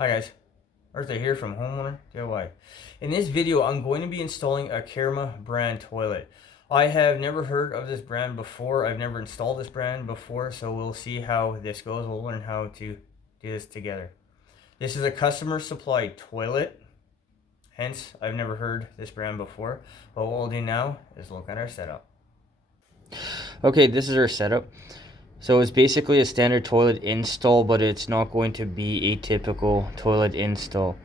Hi guys, Arthur here from Homeowner DIY. In this video, I'm going to be installing a Caroma brand toilet. I have never heard of this brand before. I've never installed this brand before, so we'll see how this goes. We'll learn how to do this together. This is a customer supplied toilet, hence I've never heard this brand before. But what we'll do now is look at our setup. Okay, this is our setup. So it's basically a standard toilet install, but it's not going to be a typical toilet install.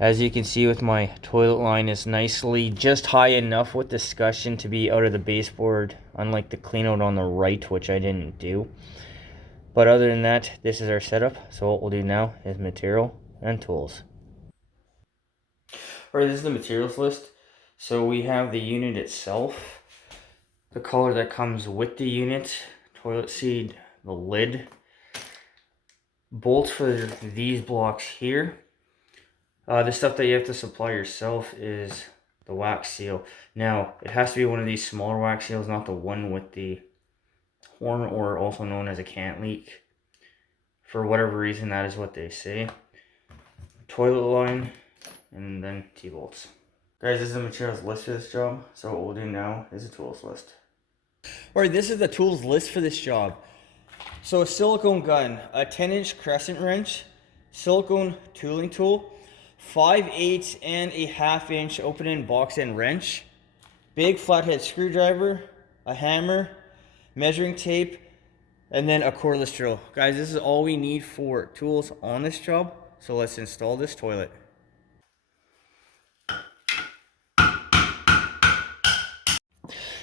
As you can see with my toilet line is nicely just high enough with discussion to be out of the baseboard, unlike the clean out on the right, which I didn't do. But other than that, this is our setup. So what we'll do now is material and tools. Alright, this is the materials list. So we have the unit itself, the color that comes with the unit, toilet seat, the lid, bolts for these blocks here. The stuff that you have to supply yourself is the wax seal. Now, it has to be one of these smaller wax seals, not the one with the horn, or also known as a cant leak. For whatever reason, that is what they say. Toilet line, and then T-bolts. Guys, this is the materials list for this job. So what we'll do now is a tools list. Alright, this is the tools list for this job. So a silicone gun, a 10-inch crescent wrench, silicone tooling tool, 5/8 and a 1/2 inch open end box end wrench, big flathead screwdriver, a hammer, measuring tape, and then a cordless drill. Guys, this is all we need for tools on this job. So let's install this toilet.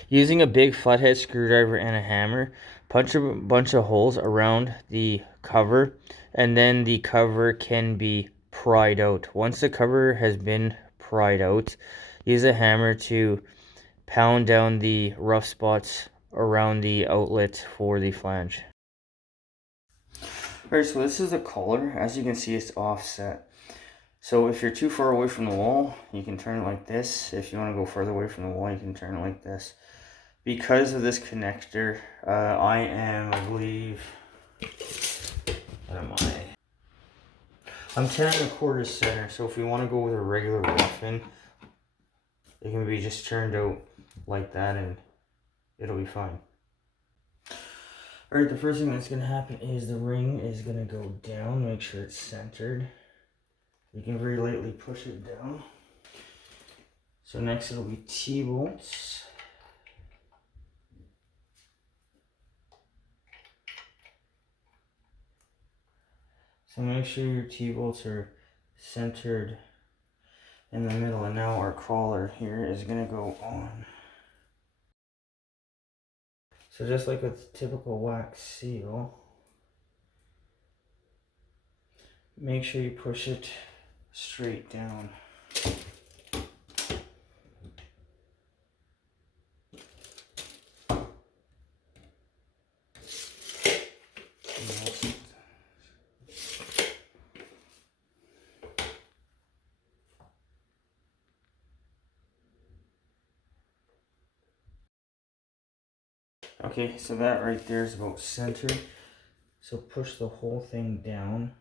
Using a big flathead screwdriver and a hammer, punch a bunch of holes around the cover, and then the cover can be pried out. Once the cover has been pried out, use a hammer to pound down the rough spots around the outlet for the flange. Alright, so this is the collar. As you can see, it's offset. So if you're too far away from the wall, you can turn it like this. If you want to go further away from the wall, you can turn it like this. Because of this connector, I believe, what am I? I'm 10 1/4 center, so if we want to go with a regular rough-in, it can be just turned out like that and it'll be fine. Alright, the first thing that's going to happen is the ring is going to go down, make sure it's centered. You can very lightly push it down. So next it'll be T-bolts. So make sure your T-bolts are centered in the middle, and now our collar here is going to go on. So just like with typical wax seal, make sure you push it straight down. Okay, so that right there is about centered. So push the whole thing down.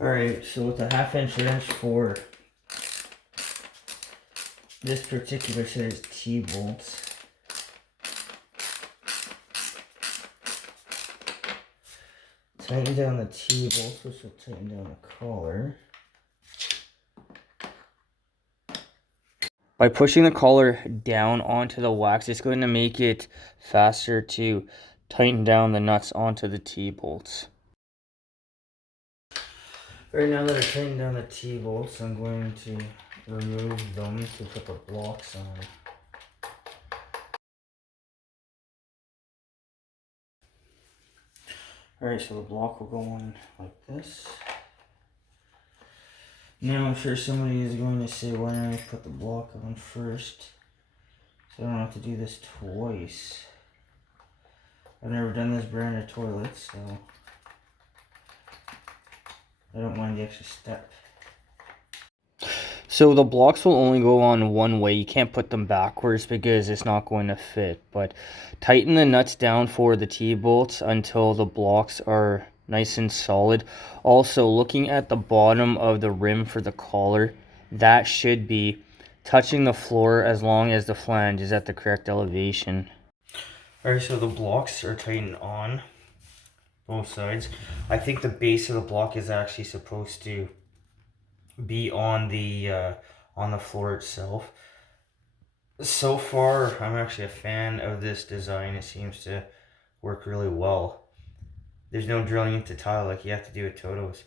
Alright, so with the 1/2 inch wrench for this particular set of T-bolts, tighten down the T-bolts, which will tighten down the collar. By pushing the collar down onto the wax, it's going to make it faster to tighten down the nuts onto the T-bolts. Right now that I've tightened down the T-bolts, I'm going to remove them to put the blocks on. Alright, so the block will go on like this. Now I'm sure somebody is going to say, why don't I put the block on first? So I don't have to do this twice. I've never done this brand of toilet, so I don't mind the extra step. So the blocks will only go on one way. You can't put them backwards because it's not going to fit. But tighten the nuts down for the T-bolts until the blocks are nice and solid. Also, looking at the bottom of the rim for the collar, that should be touching the floor as long as the flange is at the correct elevation. Alright, so the blocks are tightened on both sides. I think the base of the block is actually supposed to be on the floor itself. So far, I'm actually a fan of this design. It seems to work really well. There's no drilling into tile like you have to do with Toto's.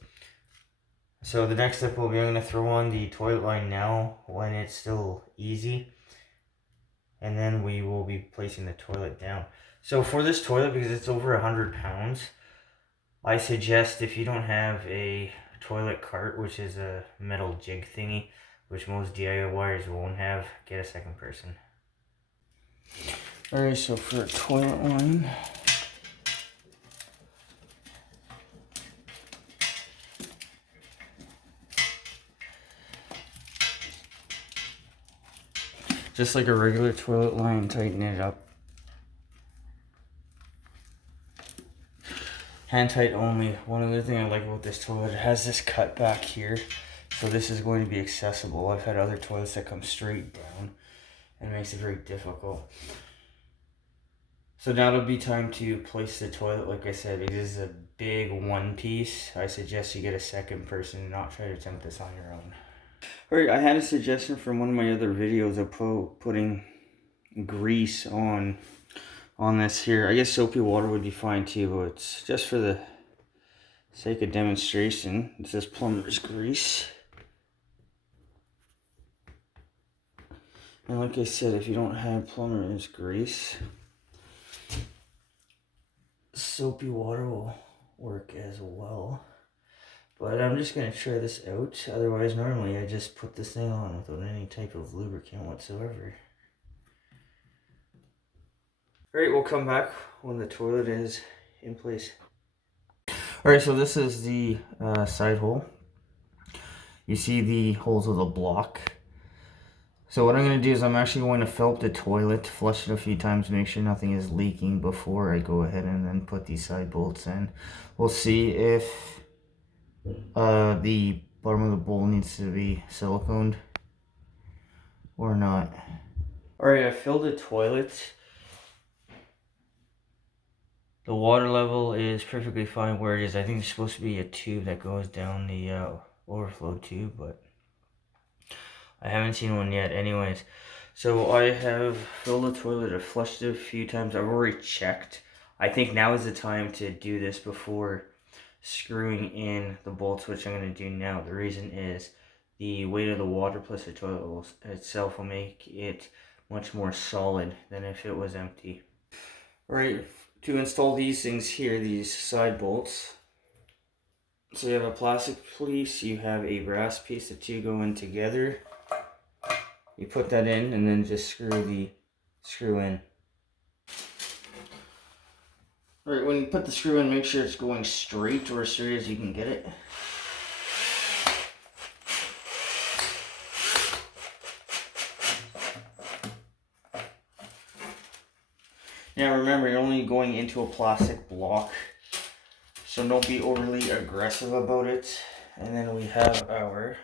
So the next step will be I'm going to throw on the toilet line now when it's still easy. And then we will be placing the toilet down. So for this toilet, because it's over 100 pounds, I suggest if you don't have a toilet cart, which is a metal jig thingy, which most DIYers won't have, get a second person. Alright, so for a toilet line, just like a regular toilet line, tighten it up. Hand tight only. One other thing I like about this toilet, it has this cut back here. So this is going to be accessible. I've had other toilets that come straight down and it makes it very difficult. So now it'll be time to place the toilet. Like I said, it is a big one piece. I suggest you get a second person and not try to attempt this on your own. Alright, I had a suggestion from one of my other videos of putting grease on this here. I guess soapy water would be fine too, but it's just for the sake of demonstration. This is plumber's grease. And like I said, if you don't have plumber's grease, soapy water will work as well. But I'm just going to try this out. Otherwise, normally I just put this thing on without any type of lubricant whatsoever. Alright, we'll come back when the toilet is in place. Alright, so this is the side hole. You see the holes of the block. So what I'm going to do is I'm actually going to fill up the toilet, flush it a few times, make sure nothing is leaking before I go ahead and then put these side bolts in. We'll see if the bottom of the bowl needs to be siliconed or not. Alright, I filled the toilet. The water level is perfectly fine where it is. I think there's supposed to be a tube that goes down the overflow tube, but I haven't seen one yet. Anyways, so I have filled the toilet. I've flushed it a few times. I've already checked. I think now is the time to do this before screwing in the bolts, which I'm going to do now. The reason is the weight of the water plus the toilet itself will make it much more solid than if it was empty. Alright, to install these things here, these side bolts, so you have a plastic piece, you have a brass piece, the two go in together. You put that in and then just screw in. Alright, when you put the screw in, make sure it's going straight or as straight as you can get it. Now remember, you're only going into a plastic block, so don't be overly aggressive about it. And then we have our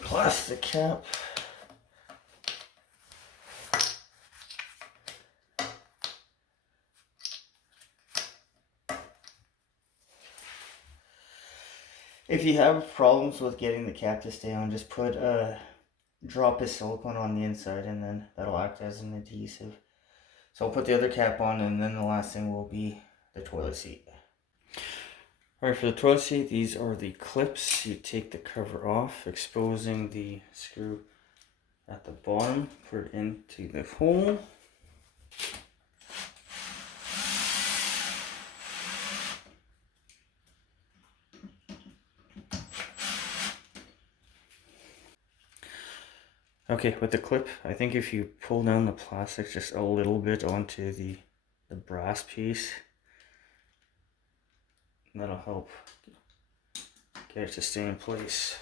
plastic cap. If you have problems with getting the cap to stay on, just put a drop of silicone on the inside and then that'll act as an adhesive. So I'll put the other cap on and then the last thing will be the toilet seat. Alright, for the toilet seat, these are the clips. You take the cover off, exposing the screw at the bottom, put it into the hole. Okay, with the clip, I think if you pull down the plastic just a little bit onto the brass piece, that'll help get it to stay in place.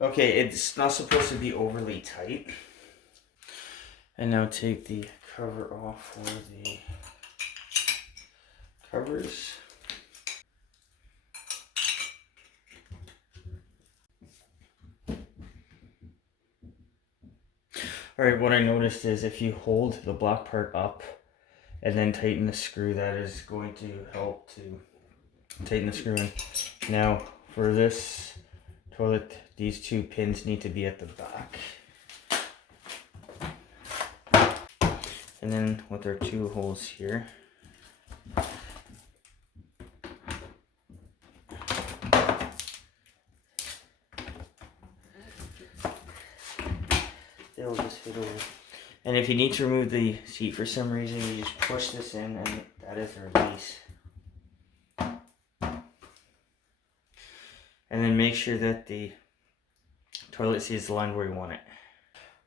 Okay, it's not supposed to be overly tight. And now take the cover off for the covers. Alright, what I noticed is if you hold the black part up and then tighten the screw, that is going to help to tighten the screw in. Now, for this toilet, these two pins need to be at the back. And then with our two holes here, they'll just fit over. And if you need to remove the seat for some reason, you just push this in and that is the release. And then make sure that the toilet seat is lined where you want it.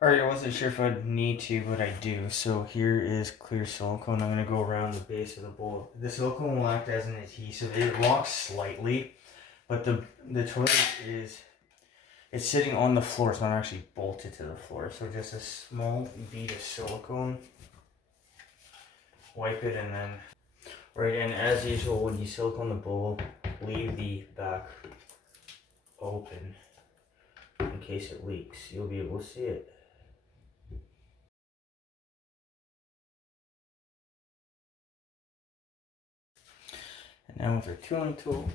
Alright, I wasn't sure if I'd need to, but I do. So here is clear silicone. I'm going to go around the base of the bowl. The silicone will act as an adhesive. It locks slightly, but the toilet it's sitting on the floor. It's not actually bolted to the floor. So just a small bead of silicone. Wipe it and then... Right, and as usual, when you silicone the bowl, leave the back open in case it leaks. You'll be able to see it. And now with our tooling tool,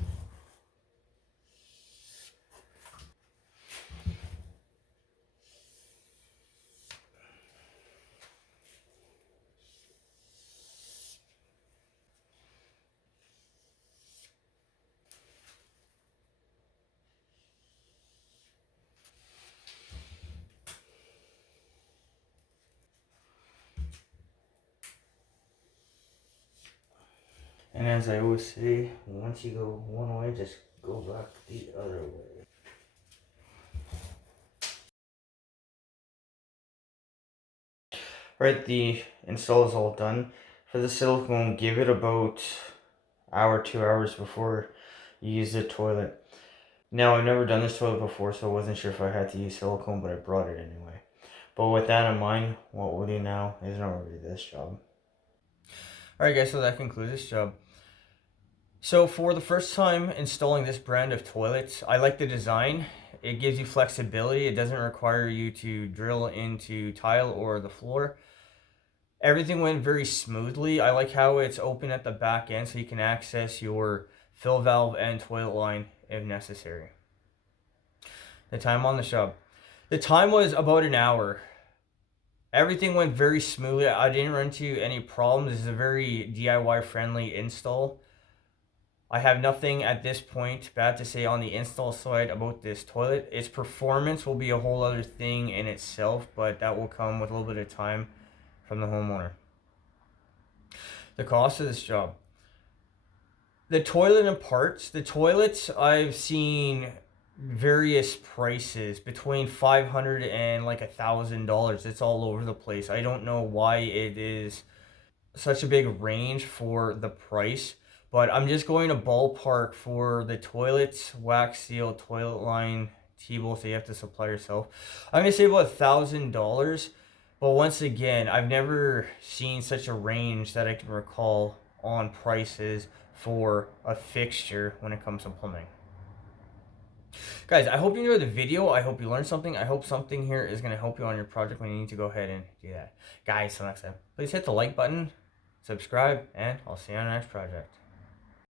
and as I always say, once you go one way, just go back the other way. Right, the install is all done. For the silicone, give it about hour, 2 hours before you use the toilet. Now, I've never done this toilet before, so I wasn't sure if I had to use silicone, but I brought it anyway. But with that in mind, what we'll do now is not really this job. Alright guys, so that concludes this job. So for the first time installing this brand of toilets, I like the design. It gives you flexibility. It doesn't require you to drill into tile or the floor. Everything went very smoothly. I like how it's open at the back end so you can access your fill valve and toilet line if necessary. The time on the job. The time was about an hour. Everything went very smoothly. I didn't run into any problems. This is a very DIY friendly install. I have nothing at this point bad to say on the install side about this toilet. Its performance will be a whole other thing in itself, but that will come with a little bit of time from the homeowner. The cost of this job. The toilet and parts. The toilets, I've seen various prices between $500 and like $1,000. It's all over the place. I don't know why it is such a big range for the price, but I'm just going to ballpark for the toilets, wax seal, toilet line, T-bowl, so you have to supply yourself. I'm going to say about $1,000, but once again, I've never seen such a range that I can recall on prices for a fixture when it comes to plumbing. Guys, I hope you enjoyed the video. I hope you learned something. I hope something here is going to help you on your project when you need to go ahead and do that. Guys, till next time, please hit the like button, subscribe, and I'll see you on the next project.